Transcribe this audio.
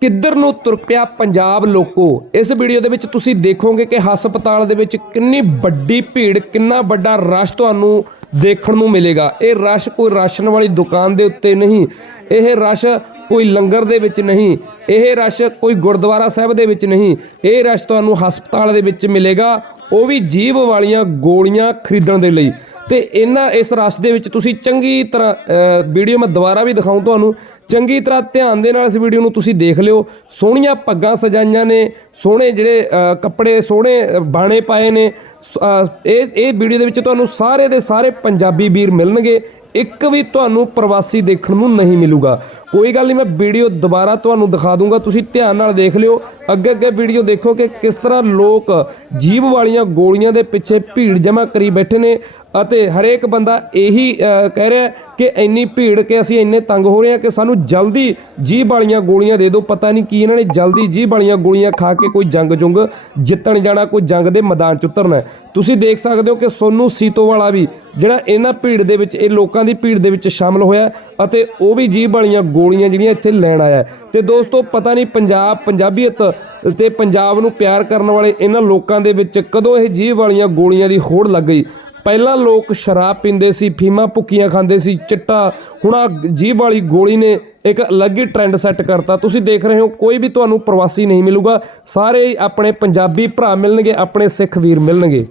ਕਿੱਧਰ ਨੂੰ ਤੁਰ ਪਿਆ ਪੰਜਾਬ ਲੋਕੋ? ਇਸ ਵੀਡੀਓ ਦੇ ਵਿੱਚ ਤੁਸੀਂ ਦੇਖੋਗੇ ਕਿ ਹਸਪਤਾਲ ਦੇ ਵਿੱਚ ਕਿੰਨੀ ਵੱਡੀ ਭੀੜ, ਕਿੰਨਾ ਵੱਡਾ ਰਸ਼ ਤੁਹਾਨੂੰ ਦੇਖਣ ਨੂੰ ਮਿਲੇਗਾ। ਇਹ ਰਸ਼ ਕੋਈ ਰਾਸ਼ਨ ਵਾਲੀ ਦੁਕਾਨ ਦੇ ਉੱਤੇ ਨਹੀਂ, ਇਹ ਰਸ਼ ਕੋਈ ਲੰਗਰ ਦੇ ਵਿੱਚ ਨਹੀਂ, ਇਹ ਰਸ਼ ਕੋਈ ਗੁਰਦੁਆਰਾ ਸਾਹਿਬ ਦੇ ਵਿੱਚ ਨਹੀਂ, ਇਹ ਰਸ਼ ਤੁਹਾਨੂੰ ਹਸਪਤਾਲ ਦੇ ਵਿੱਚ ਮਿਲੇਗਾ। ਉਹ ਵੀ ਜੀਵ ਵਾਲੀਆਂ ਗੋਲੀਆਂ ਖਰੀਦਣ ਦੇ ਲਈ। ਤੇ ਇਹਨਾਂ, ਇਸ ਰਸ ਦੇ ਵਿੱਚ ਤੁਸੀਂ ਚੰਗੀ ਤਰ੍ਹਾਂ ਵੀਡੀਓ ਮੈਂ ਦੁਬਾਰਾ ਵੀ ਦਿਖਾਉਂ ਤੁਹਾਨੂੰ। ਚੰਗੀ ਤਰ੍ਹਾਂ ਧਿਆਨ ਦੇ ਨਾਲ ਇਸ ਵੀਡੀਓ ਨੂੰ ਤੁਸੀਂ ਦੇਖ ਲਿਓ। ਸੋਹਣੀਆਂ ਪੱਗਾਂ ਸਜਾਈਆਂ ਨੇ, ਸੋਹਣੇ ਜਿਹੜੇ ਕੱਪੜੇ, ਸੋਹਣੇ ਬਾਣੇ ਪਾਏ ਨੇ। ਸ- ਇਹ ਇਹ ਵੀਡੀਓ ਦੇ ਵਿੱਚ ਤੁਹਾਨੂੰ ਸਾਰੇ ਦੇ ਸਾਰੇ ਪੰਜਾਬੀ ਵੀਰ ਮਿਲਣਗੇ। ਇੱਕ ਵੀ ਤੁਹਾਨੂੰ ਪ੍ਰਵਾਸੀ ਦੇਖਣ ਨੂੰ ਨਹੀਂ ਮਿਲੂਗਾ। ਕੋਈ ਗੱਲ ਨਹੀਂ, ਮੈਂ ਵੀਡੀਓ ਦੁਬਾਰਾ ਤੁਹਾਨੂੰ ਦਿਖਾ ਦੂੰਗਾ। ਤੁਸੀਂ ਧਿਆਨ ਨਾਲ ਦੇਖ ਲਿਓ। ਅੱਗੇ ਅੱਗੇ ਵੀਡੀਓ ਦੇਖੋ ਕਿ ਕਿਸ ਤਰ੍ਹਾਂ ਲੋਕ ਜੀਵ ਵਾਲੀਆਂ ਗੋਲੀਆਂ ਦੇ ਪਿੱਛੇ ਭੀੜ ਜਮ੍ਹਾਂ ਕਰੀ ਬੈਠੇ ਨੇ। ਅਤੇ ਹਰੇਕ ਬੰਦਾ ਇਹੀ ਕਹਿ ਰਿਹਾ ਕਿ ਇੰਨੀ ਭੀੜ ਕਿ ਅਸੀਂ ਇੰਨੇ ਤੰਗ ਹੋ ਰਹੇ ਹਾਂ ਕਿ ਸਾਨੂੰ ਜਲਦੀ ਜੀਭ ਵਾਲੀਆਂ ਗੋਲੀਆਂ ਦੇ ਦਿਓ। ਪਤਾ ਨਹੀਂ ਕੀ ਇਹਨਾਂ ਨੇ ਜਲਦੀ ਜੀਭ ਵਾਲੀਆਂ ਗੋਲੀਆਂ ਖਾ ਕੇ ਕੋਈ ਜੰਗ ਜੁੰਗ ਜਿੱਤਣ ਜਾਣਾ, ਕੋਈ ਜੰਗ ਦੇ ਮੈਦਾਨ 'ਚ ਉਤਰਨਾ ਤੁਸੀਂ ਦੇਖ ਸਕਦੇ ਹੋ ਕਿ ਸੋਨੂ ਸੀਤੋ ਵਾਲਾ ਵੀ ਜਿਹੜਾ ਇਹਨਾਂ ਭੀੜ ਦੇ ਵਿੱਚ, ਇਹ ਲੋਕਾਂ ਦੀ ਭੀੜ ਦੇ ਵਿੱਚ ਸ਼ਾਮਲ ਹੋਇਆ ਅਤੇ ਉਹ ਵੀ ਜੀਭ ਵਾਲੀਆਂ ਗੋਲੀਆਂ ਜਿਹੜੀਆਂ ਇੱਥੇ ਲੈਣ ਆਇਆ ਹੈ। ਤੇ ਦੋਸਤੋ, ਪਤਾ ਨਹੀਂ ਪੰਜਾਬ, ਪੰਜਾਬੀਅਤ ਤੇ ਪੰਜਾਬ ਨੂੰ ਪਿਆਰ ਕਰਨ ਵਾਲੇ ਇਹਨਾਂ ਲੋਕਾਂ ਦੇ ਵਿੱਚ ਕਦੋਂ ਇਹ ਜੀਭ ਵਾਲੀਆਂ ਗੋਲੀਆਂ ਦੀ ਹੋੜ ਲੱਗ ਗਈ? ਪਹਿਲਾਂ ਲੋਕ ਸ਼ਰਾਬ ਪੀਂਦੇ ਸੀ, ਫੀਮਾਂ ਭੁੱਕੀਆਂ ਖਾਂਦੇ ਸੀ, ਚਿੱਟਾ। ਹੁਣ ਆਹ ਜੀਭ ਵਾਲੀ ਗੋਲੀ ਨੇ ਇੱਕ ਅਲੱਗ ਹੀ ਟ੍ਰੈਂਡ ਸੈੱਟ ਕਰਤਾ। ਤੁਸੀਂ ਦੇਖ ਰਹੇ ਹੋ, ਕੋਈ ਵੀ ਤੁਹਾਨੂੰ ਪ੍ਰਵਾਸੀ ਨਹੀਂ ਮਿਲੂਗਾ। ਸਾਰੇ ਆਪਣੇ ਪੰਜਾਬੀ ਭਰਾ ਮਿਲਣਗੇ, ਆਪਣੇ ਸਿੱਖ ਵੀਰ ਮਿਲਣਗੇ।